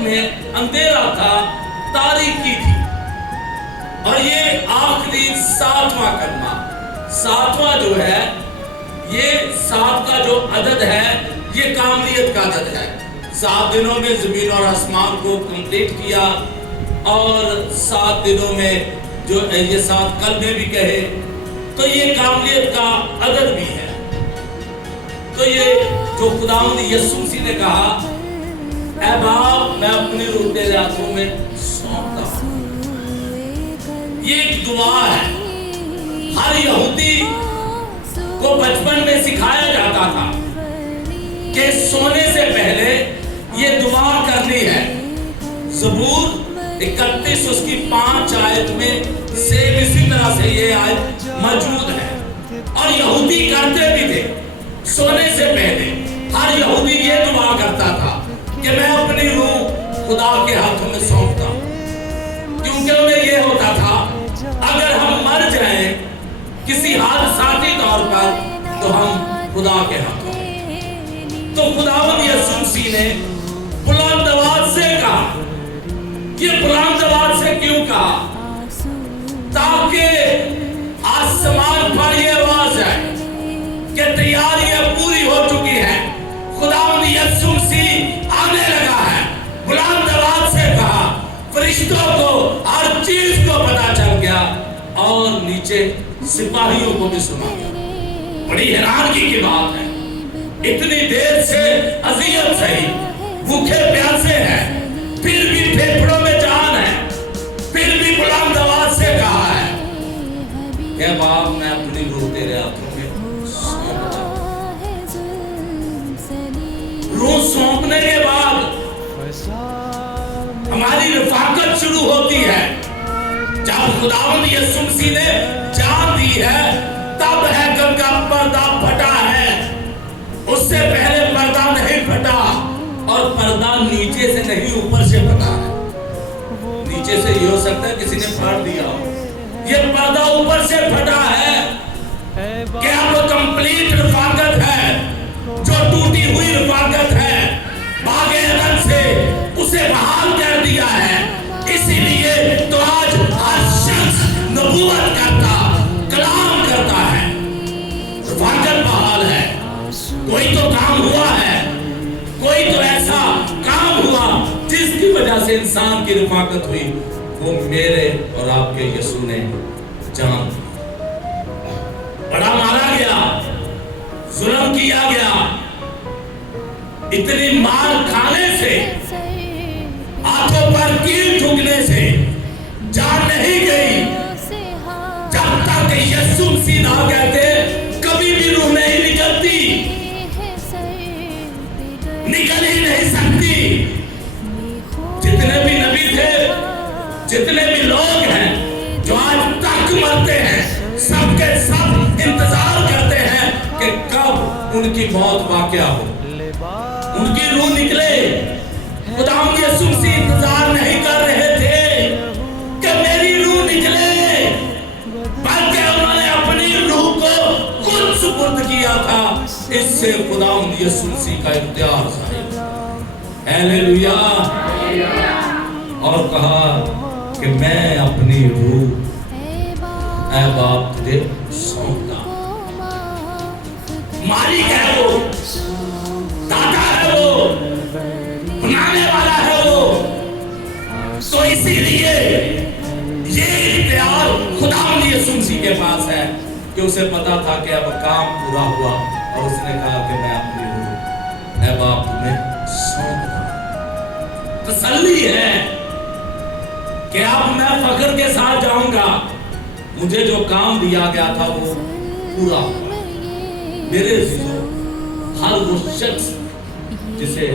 قلب میں اندھیرا تھا، تاریکی تھی۔ اور یہ آخری 7واں کلمہ، 7واں جو ہے، یہ 7 کا جو عدد ہے یہ کاملیت کا عدد ہے۔ 7 دنوں میں زمین اور آسمان کو کمپلیٹ کیا، اور 7 دنوں میں جو یہ 7 کلمے بھی کہے، تو یہ کاملیت کا عدد بھی ہے۔ تو یہ جو خداوند یسوع مسیح نے کہا، اے باپ میں اپنی روح تیرے ہاتھوں میں سونپتا ہوں، یہ ایک دعا ہے۔ ہر یہودی کو بچپن میں سکھایا جاتا تھا کہ سونے سے پہلے یہ دعا کرنی ہے۔ زبور 31 اس کی 5 آیت میں سیم اسی طرح سے یہ آیت موجود ہے، اور یہودی کرتے بھی تھے۔ سونے سے پہلے ہر یہودی یہ دعا کرتا تھا کہ میں اپنی روح خدا کے ہاتھوں میں سونپتا ہوں، کیونکہ انہیں یہ ہوتا تھا اگر ہم مر جائیں کسی حادثاتی طور پر تو ہم خدا کے ہاتھوں میں۔ تو خداوند یسوع مسیح نے بلند آواز سے کہا۔ یہ بلند آواز سے کیوں کہا؟ تاکہ آسمان پر یہ آواز ہے کہ تیاریاں پوری ہو چکی ہیں، خداوند یسوع مسیح آنے لگا ہے۔ بلند آواز سے کہا، فرشتوں کو ہر چیز کو پتہ چل گیا، اور نیچے سپاہیوں کو بھی سنا گیا۔ بڑی حیرانگی کی بات ہے، اتنی دیر سے اذیت سہی، بھوکے پیاسے ہیں، پھر بھی پھیپھڑوں میں جان ہے، پھر بھی بلند آواز سے کہا ہے کہ باپ میں اپنی روح تیرے ہاتھوں میں سونپتا ہوں۔ روح سونپنے کے بعد ہماری رفاقت شروع ہوتی ہے۔ جب خداوند یسوع مسیح نے جان دی ہے، تب ہیکل کا پردہ پھٹا ہے۔ اس سے پہلے پردہ نہیں پھٹا، اور پردہ نیچے سے نہیں اوپر سے پھٹا ہے۔ نیچے سے یہ ہو سکتا ہے کسی نے پھاڑ دیا ہو، یہ پردہ اوپر سے پھٹا ہے کہ اب کمپلیٹ رفاقت ہے۔ جو ٹوٹی ہوئی رفاقت ہے، باغ عدن سے اسے بحال کر دیا ہے۔ اسی لیے تو آج ہر شخص نبوت کرتا، کلام کرتا ہے، رفاقت بحال ہے۔ کوئی تو کام ہوا ہے، کوئی تو ایسا کام ہوا جس کی وجہ سے انسان کی رفاقت ہوئی، وہ میرے اور آپ کے یسوع نے جان دی۔ بڑا مارا گیا، ظلم کیا گیا، اتنی مار کھانے سے، ہاتھوں پر کیل ٹھکنے سے جان نہیں گئی، جب تک یسوع مسیح نہ کہتے کبھی بھی روح نہیں نکلتی، نکل ہی نہیں سکتی۔ جتنے بھی نبی تھے، جتنے بھی لوگ ہیں جو آج تک مرتے ہیں، سب کے سب انتظار کرتے ہیں کہ کب ان کی موت واقع ہو، ان کی روح نکلے۔ خداوند یسوع مسیح انتظار نہیں کر رہے تھے کہ میری روح نکلے، بلکہ انہوں نے اپنی روح کو خود سپرد کیا تھا۔ اس سے خداوند یسوع مسیح کا اختیار ظاہر ہوا۔ ہیلیلویا۔ اور کہا کہ میں اپنی روح اے باپ تجھے سونپتا ہوں۔ مالک ہے وہ، داتا ہے وہ، بنانے والا ہے وہ۔ تو اسی لیے یہ اختیار خداوند یسوع مسیح کے پاس ہے کہ اسے پتا تھا کہ اب کام پورا ہوا، اور اس نے کہا کہ میں اپنی روح اے باپ تمہیں سونپتا ہوں۔ تسلی ہے کہ اب میں فخر کے ساتھ جاؤں گا، مجھے جو کام دیا گیا تھا وہ پورا ہوا۔ میرے عزیزو، ہر وہ شخص جسے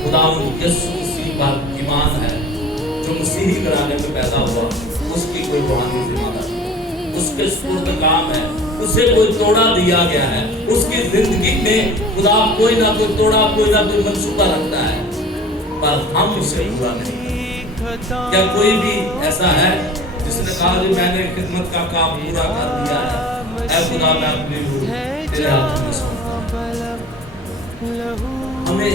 خداوند یسوع مسیح پر ایمان ہے، جو مسیحی گھرانے میں پیدا ہوا، اس کی کوئی روحانی ذمہ داری، اس کے سپرد کام ہے، اسے کوئی توڑا دیا گیا ہے۔ اس کی زندگی میں خدا کوئی نہ کوئی توڑا، کوئی نہ کوئی منصوبہ رکھتا ہے، پر ہم اسے پورا نہیں کرتے۔ کیا کوئی بھی ایسا ہے جس نے کہا کہ میں نے خدمت کا کام پورا کر دیا ہے، اے خدا میں اپنی روح تیرے ہاتھوں میں سونپتا ہوں؟ ہمیں